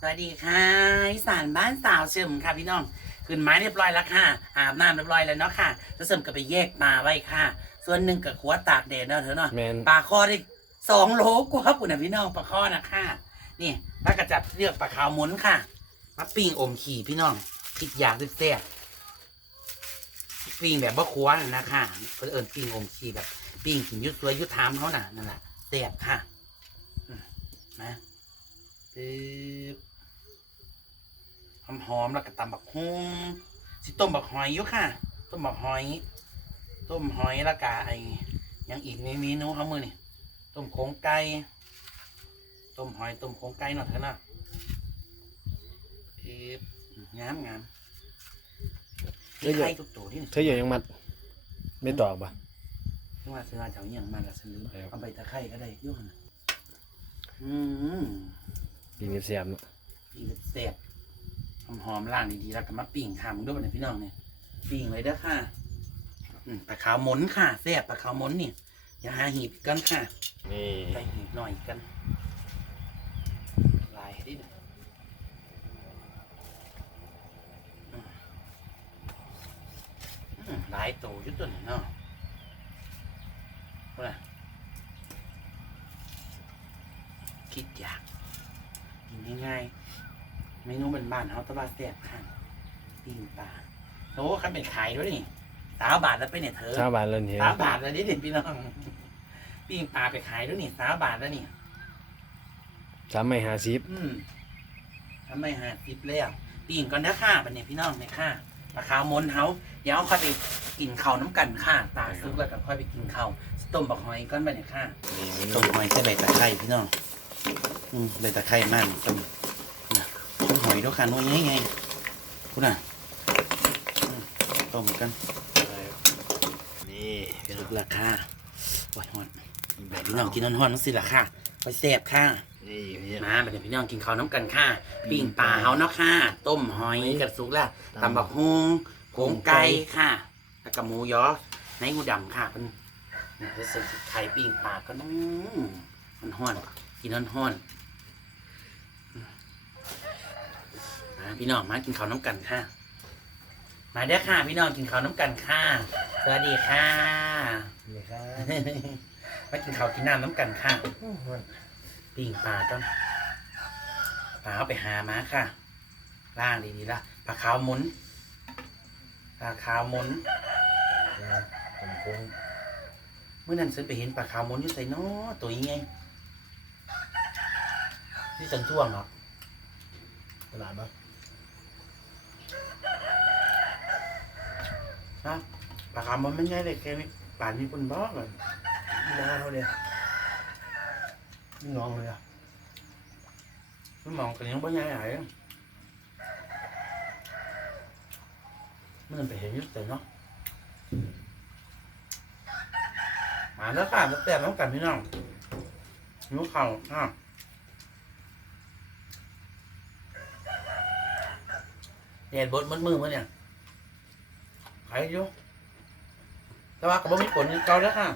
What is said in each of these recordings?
สวัสดีค่ะอีสานบ้านสาวเฉิมค่ะพี่น้องขึ้นไม้เรียบร้อยแล้วค่ะอาบน้ำเรียบร้อยแล้วเนาะค่ะจะเสริมก็ไปแยกปลาไว้ค่ะ ส่วนหนึ่งกับขวดตากแดดเนาะเธอเนาะแมนปลาคอได้สองโลกว่าปุ่นนะพี่น้องปลาคอนะค่ะ นี่ป้าก็จับเลือกปลาขาวหมุนค่ะมาปิ้งอมขี่พี่น้องคิดอยากด้วยแซ่บปิ้งแบบบ่ครัวน่ะนะค่ะเพื่นเอิญปิ้งอมขี่แบบปิ้งกินอยุดสวยอยุดทามเขาน่ะนั่นแหละแซ่บค่ะอืมนะปึ๊บ หอมๆแล้วก็ตำบักฮุ้งสิต้มบักหอยอยู่ค่ะ ต้มบักหอย ต้มหอยแล้วก็ไอ้หยังอีกในเมนูเขามือนี่ต้มโครงไก่ต้มหอยต้มโครงไก่หน่อยเถอะนะเอ๊บงามงามมีไข่ทุกตัวที่นี่เธออยู่ยังมัด ไม่ตอกปะที่ว่าเสื้อเจ้าอย่างมันละสลืมครับเอาไปตะไคร้ก็ได้อยุ่งอืมกินเสียบๆเนอะปิ้งเสียบ หอมๆล่างดีๆแล้วก็มาปิ้งทำด้วยนะพี่น้องเนี่ยปิ้งไว้เด้อค่ะอืมปลาขาวหมุนค่ะเสียบปลาขาวหมุนนี่อย่าหาหีบกันค่ะนี่ใส่หีบหน่อยกันลายให้ดิหน่อยอืมอืมลายโตอยุตัวนี่เนาะว่าคิดอยากกินง่ายๆ เมนูเป็นบ้านๆเฮาแตะบาแซ่บค่ะปิ้งปลาโอ้ขันเป็นขายด้วยนี่สาวบาทแล้วไปเนี่ยเธอชาวบ้านเล่นเห็นสามบาทแล้วนี่เด็ดพี่น้องปิ้งปลาไปขายด้วยนี่สามบาทแล้วนี่สามไม่หาซิบอืมทำไมหาสิบแล้วปิ้งก่อนนะค่ะบันเนี่ยพี่น้องเนี่ยค่ะปลาขาวมนเฮาเดี๋ยวค่อยไปกินข้าวน้ำกันค่ะ ตาซุกแล้วก็ค่อยไปกินข้าวต้มบักหอยก้อนบันเนี่ยค่ะต้มหอยใส่ใบตะไคร้พี่น้องอืมใบตะไคร้มากต้มน่ะต้มห อยด้วยค่ะน้อยไงคุณน่ะอืมต้มกันนี่สุกราคาโอ้ยฮอนพี่น้องกินนอนๆนั่นสิล่ะค่ะไปแซ่บค่ะนี่พี่มาบัดนี้พี่น้องกินข้าวน้ำกันค่ะปิ้งปลาเฮาเนาะค่ะ ต้มหอยกระสุกแล้วตำบักฮุงโขงไก่ค่ะแล้วก็หมูยอในงูดำค่ะเป็นนี่จะใส่ไข่ปิ้งปลาก็น้องมันห้อนกินห้อนๆมา พี่น้องมากินข้าวน้ำกันค่ะ มาเด้อค่ะ พี่น้องกินข้าวน้ำกันค่ะ สวัสดีค่ะ นี่ครับมากินข้าวกินน้ำน้ำกันค่ะ ปิ้งปลาต้นปลาเอาไปหามาค่ะ ล่างดีๆละปลาขาวหมุนปลาขาวหมุนผมคงเมื่อนั้นฉันไปเห็นปลาขาวหมุนอยู่ใส่น้อตัวยังไงที่สันท่วงเหรอตลาดปะ นะปาขาวหมุนมันใหญ่เลยแค่นี้ป่านมีคนบอกเลยน้าเขาเนี่ยน้องเลยอะมันมองกันยังไม่ใหญ่ไหนมันไปเห็นยู่ใส่เนาะมาแล้วค่ะแล้วแต่น้องกันพี่น้องนิ้วเข่าอะแดดบดมันมือมันเนี่ยายอยู่แต่ว่าก็บ่มีผลคือเก่าแล้วค่ะ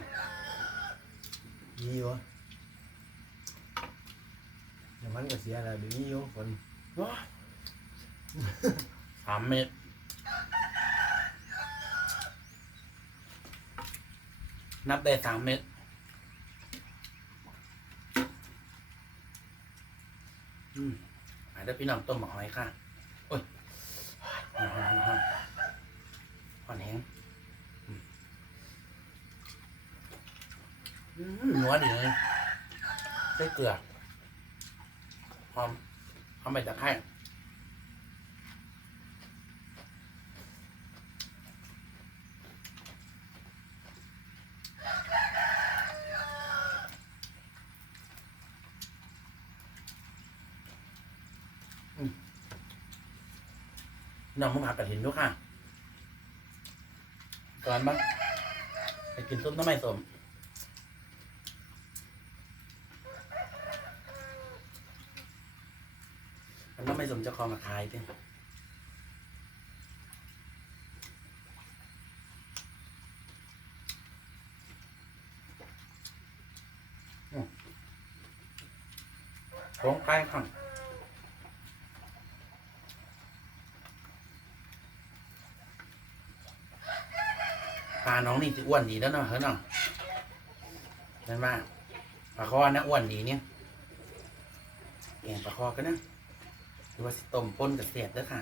ยี่วะอย่างมันก็เสียอะไรเดี๋ยวนี้โยคนว้าสามเมตรนับได้สามเมตรอืมหายได้พี่น้องต้มหมกหอยค่ะ โอ้ย หอนหอนหอนหอนแห้งอืมอืมนัวดีเลยใส่เกลือหอมหอมใบตะไคร้น้องมึงผักกระถินด้วยค่ะ ก่อนบ้างไปกินซุปน้ำไม่สมมันต้องไม่สมจ้าของมาขายดิของไก่ข้าง หาน้องนี่จะอ้วนดีแล้วเนาะเฮ้ยเนาะนั่นว่าปลาคอนะอ้วนดีเนี่ยแกงปลาคอกันนะหรือว่าสิต้มป้นกับเสียดเด้อค่ะ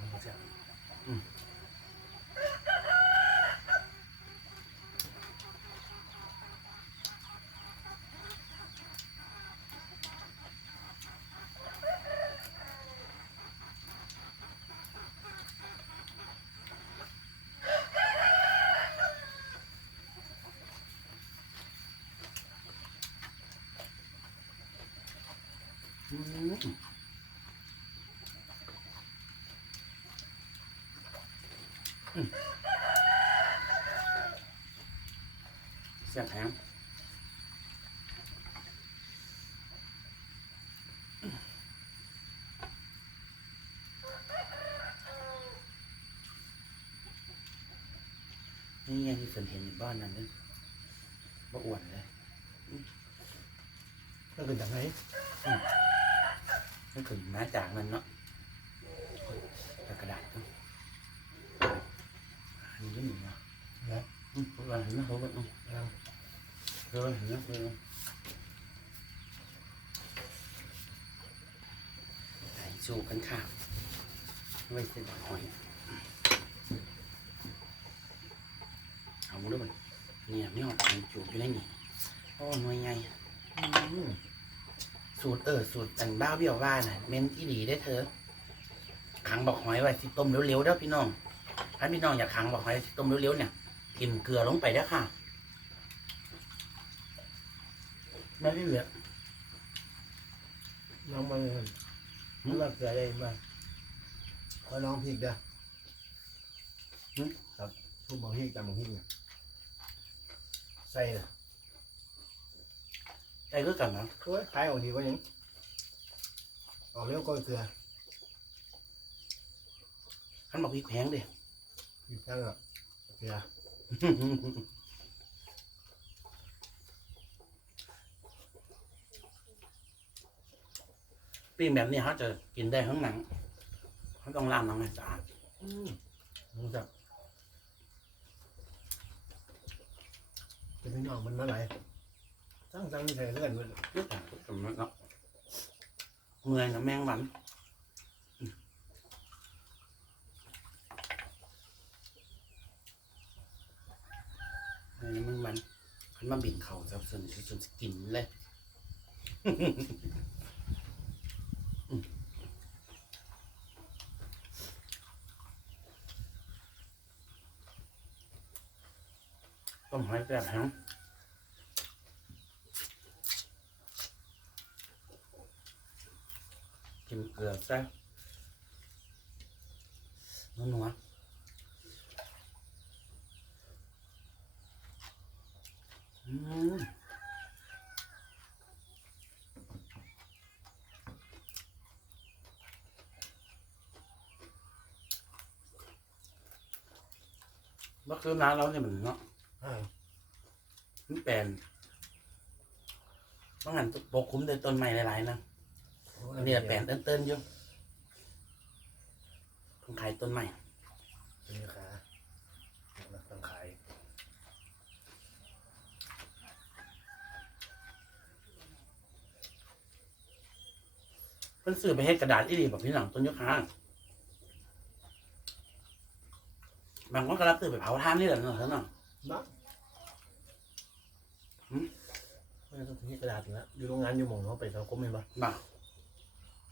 มันก็แซ่บ อืมอืม แซ่บแฮงนี่ไงที่ฝนเห็นอยู่บ้านนั่นนึกบ่อ้วนเลยก็คือจากไหน นึกถึงมาจากมันเนาะกระดาษก็อันนี้ก็หนึ่งเนาะนะอืมเพราะว่าเห็นไหมเขาก็อืมเอาเออเห็นไหมเออไก่จูกันค่ะไว้เส้นหอยเอามด้วยมันเนี่ยไม่ออกจูบอยู่ในนี่โอ้หน่วยไงอืม สูตรเออสูตรอันบ้าเบี้ยวว่าน่ะเม้นที่ดีได้อเธอขังบอกหอยไว้สิต้มเร็วๆเด้อพี่น้องถ้าพี่น้องอยากขังบอกหอยสิต้มเร็วๆเนี่ยพิมเกลือลงไปเด้อค่ะไม่ได้เหลือน้องมาเลยมันรักใจได้มากขอน้องพริกเด้อครับทุกบางพริกตามบางพริกเนี่ยใส่นะ ไอ้ก็กันนะโอ้ยขายออกดีกว่าหยังออกเร็วก็เกลือขันบอกพริกแพงเด้พริกนั่นอะเกลือปิ้งแบบนี้เขาจะกินได้ทั้งหนังเขาต้องล้างหนังให้สะอาดอืมรู้จักจะพี่น้องมันมาไหลาย สั่งสั่งนี่ใส่เลื่อนมันเยอะจังสมเนาะเมื่อยนะแมงวันอืมเมื่อยนะแมงวันขันมาบินเข่าจะสนจนสกินเลยต้มหอยแบบแห้ง กินเกลือซะนัวนัวอืมเมื่อคืนน้าเราเนี่ยมันเนาะอ่ามันแปลนต้องหันปกคลุมด้วยต้นไม้หลายๆนะ อันนี้แปลนเต้นๆอยู่ต้องขายต้นไม้เป็นขาต้องขายเพิ่นซื้อไปให้กระดาษอีดีแบบพี่หลังต้นยกค้างบางคนก็รับซื้อไปเผาท่านนี่แหละเนาะเนาะบ้าหืมไม่ต้องทิ้งกระดาษแล้วอยู่โรงงานอยู่หมองเขาไปเขาก็ไม่บ้าบ่า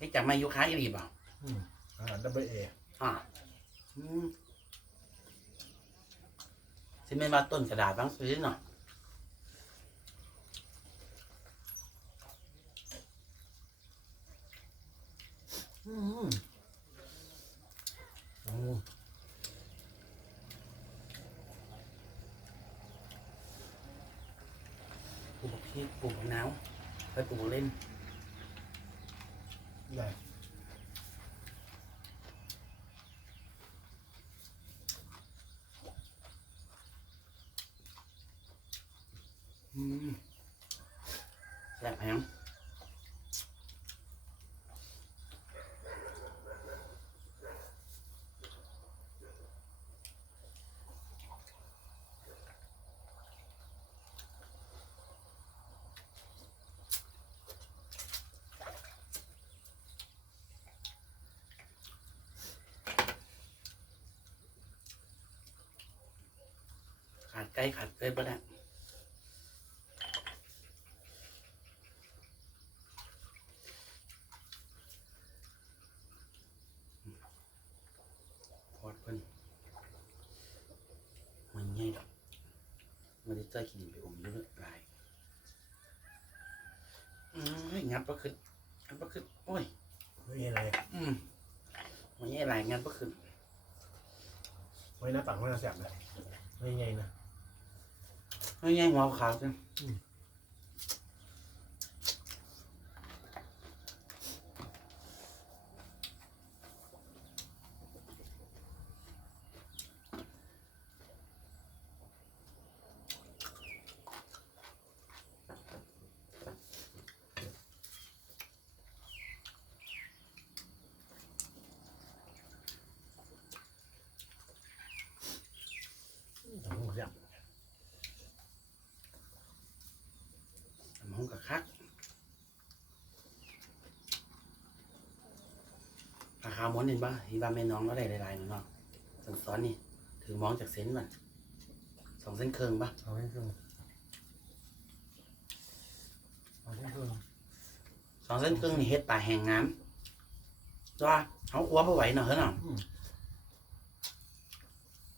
ให้จับมายุค้าอีดีบ่าอืมอ่าดับเบิลเออ่าอืมสิไม่นมาต้นกระดาษบางซื้อเนาะ แหลกแขาดไก่ขาดเกลือบ่ได้ เพิ่นมันง่ายดอกมันจะเจอกินไปอมเยอะหลายอืมงับก็ขึ้นงับก็ขึ้นโอ้ยไม่มีอะไรอืมมันง่ายหลายงับก็ขึ้นไว้หน้าต่างไว้หน้าแสบเลยไม่ไงนะไม่ง่ายหัวขาวจัง อืมสองแสบมองกับคักราคาม้วนเห็นปะที่บ้านแม่น้องก็ได้หลายๆเนาะสอนสอนนี่ ถือมองจากเส้นมันสองเส้นเคืองปะเอาให้ครึ่งเอาให้ครึ่งสองเส้นครึ่งนี่เฮ็ดป่าแห่งงามตัวเขาอ้วบไหวเนาะเฮ้ยเนาะ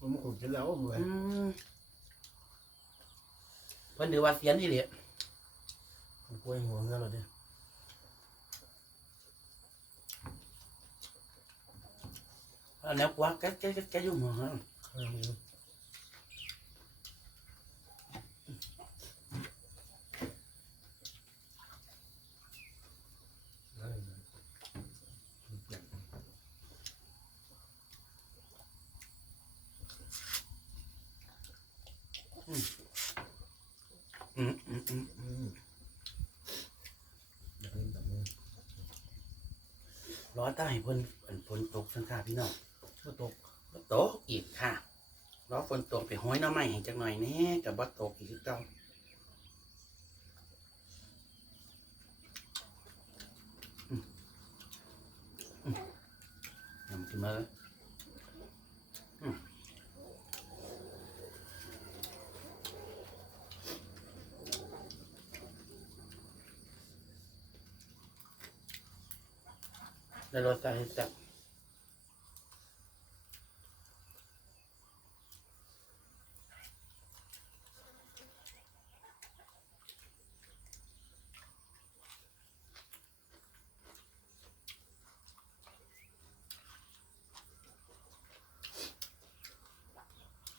ผมขุดกินแล้วมึงเลยอืมเพิ่นถือว่าเสียนนี่แหละมันกล้วยหัวเงี้ยเลยดิเอาแนวกว่าแกแกแกแกอยู่หัวเฮ้ยเออมีนั่นเองเปลี่ยน อืมอืมอืมอืมอยากเล่นแบบนี้ร้อนใต้ฝนเพิ่นฝนตกสังค่ะพี่น้องก็ตกบ่ตกอีกค่ะรอฝนตกไปห้อยหน้ำไม้ให้จักหน่อยแน่กับบ่ตกอีกคือเก่าอืมอืมยำขึ้นมาเลยอืม ได้รสชาติแซ่บ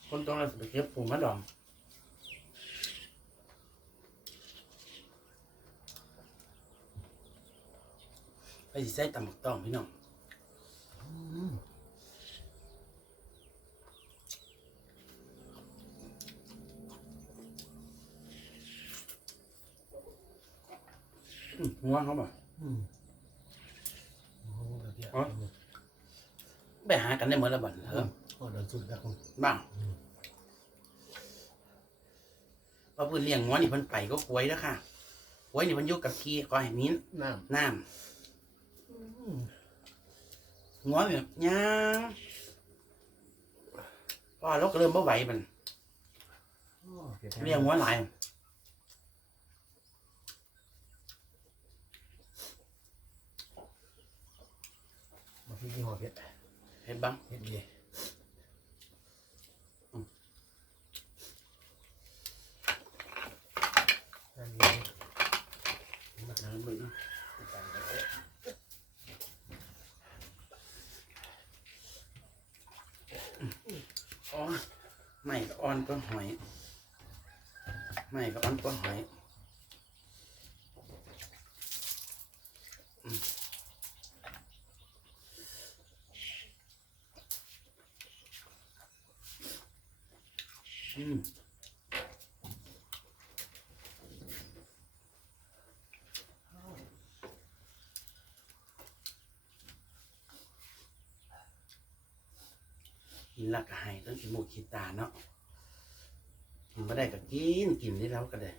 คนต้องเอาไปเก็บปูมาดองไปสิใส่ตำบักต้องพี่น้อง อืม อืม หัวเขาบ่อืมโอ้โหแต่เดี๋ยวอ๋อ ไปหากันได้หมดแล้วบ่เถอะโอ้เดินสุดแล้วคุณบ้างว่าเพิ่นเลี้ยงงัวนี่เพิ่นไปก็ควยแล้วค่ะควยนี่เพิ่นอยู่กับที่ก็ให้มีน้น้ำอืมำงัวแบบย่างพอเราก็เริ่มบ่ไหวมัน โอ้ก็บแทนเลี้ยงงัวหลาย มาพี่กี่หัวเพชรเห็นบ้างเพชรดีอันนี้มาเถอะมึงอ๋อไม่ก็อ่อนก็หอยไม่ก็อ่อนก็หอย นและก็ให้ต้องกินหมูกินตาเนาะกินไม่ได้ก็กินกินได้แล้วก็ได้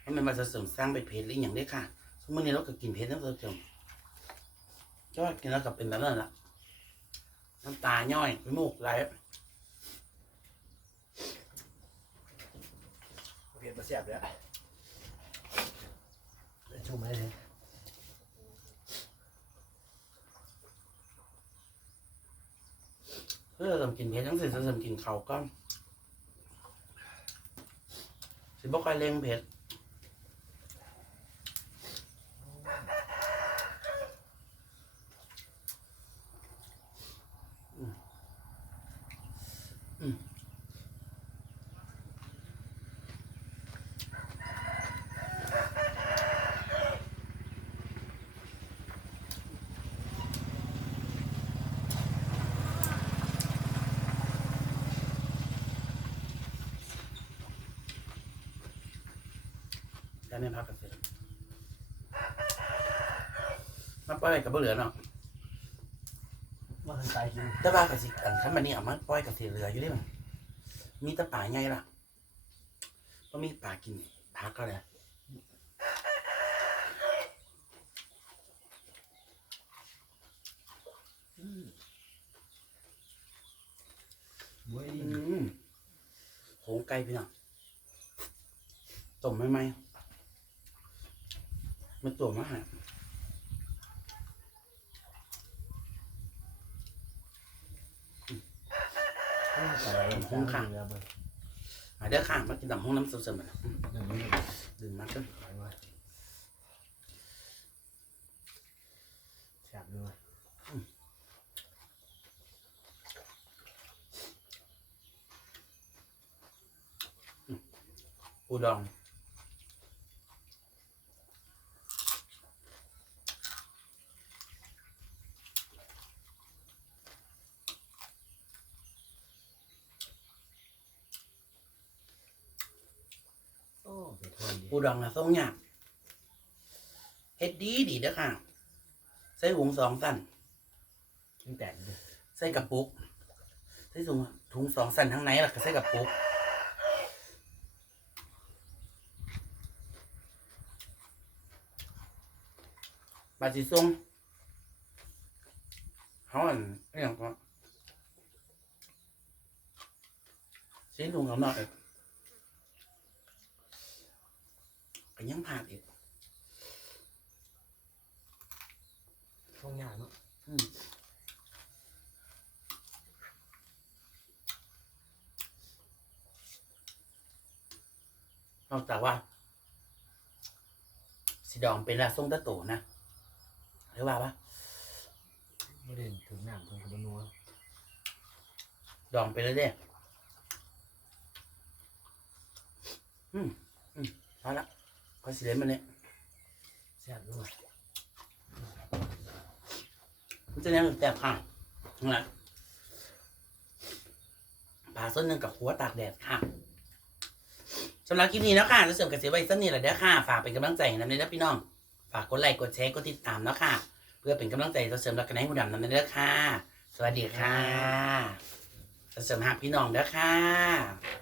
เพราะมันมาเสริมสร้างไปเพจหรืออย่างได้ค่ะสมมตินี้เราก็กินเพจน้ำเสริมก็ว่ากินแล้วก็เป็นแบบนั้นแหละน้ำตาย่อยไปมูกไหลเปลี่ยนมาแซ่บเลยชุ่มไหมเลย เพื่อเริ่มกินเผ็ดทั้งสิ้นเริ่มกินเขาก็สิบอกใครเล่งเผ็ด ได้ไม่พักกันเสร็จมาปล่อยกับบ่เหลือเนาะว่าทันตายกินแต่ว่ากับสิอันคันมันนี่เอามาปล่อยกับสิเหลืออยู่เด้มันมีแต่ป่าไงล่ะก็มีป่ากินพักก็เลยเว้ยอืมโหงไก่พี่น้องต้มไหมไหม มันตัวมาหาใส่ห้องข้างเลยเบอร์หาเด้อข้างมากินดำห้องน้ำเสริมๆมันน่ะอืมหนึ่งนี้ดื่มมากขายไว้แซ่บด้วยปูดอง โอ้ไปทวน ดิปูดองนะส่งยากเฮ็ดดีดีเด้อค่ะ ใส่หุงสองสั้นกินแตกดิใส่กระปุก ใส่ถุงถุงสองสั้นทั้งในแล้วก็ใส่กระปุกบาดสิส่งเขาอันอหย่างก็ชิ้นถุงเขาหน่อย ก็ยังผ่านอีกช่วงยากเนาะนอกจากว่าสีดองเป็นละส้มตะโตนะหรือว่าปะไม่ได้ถึงน้ำถึงกระนัวดองไปเรื่อยๆอืม อืมเอาละ ก็สิเลนมันเนี่ยแซ่บด้วยมันจะแนวแตกค่ะนั่นแหละผ่าส้นหนึ่งกับหัวตากแดดค่ะสำหรับคลิปนี้แล้วค่ะจะเสริมกับเสียไว้สักนิดแหละเด้อค่ะ ฝากเป็นกำลังใจให้นำเลยนะพี่น้อง ฝากกดไลค์กดแชร์กดติดตามนะค่ะ เพื่อเป็นกำลังใจจะเสริมรักกันให้หูดำนำเลยเด้อค่ะ สวัสดีค่ะจะเสริมหาพี่น้องเด้อค่ะ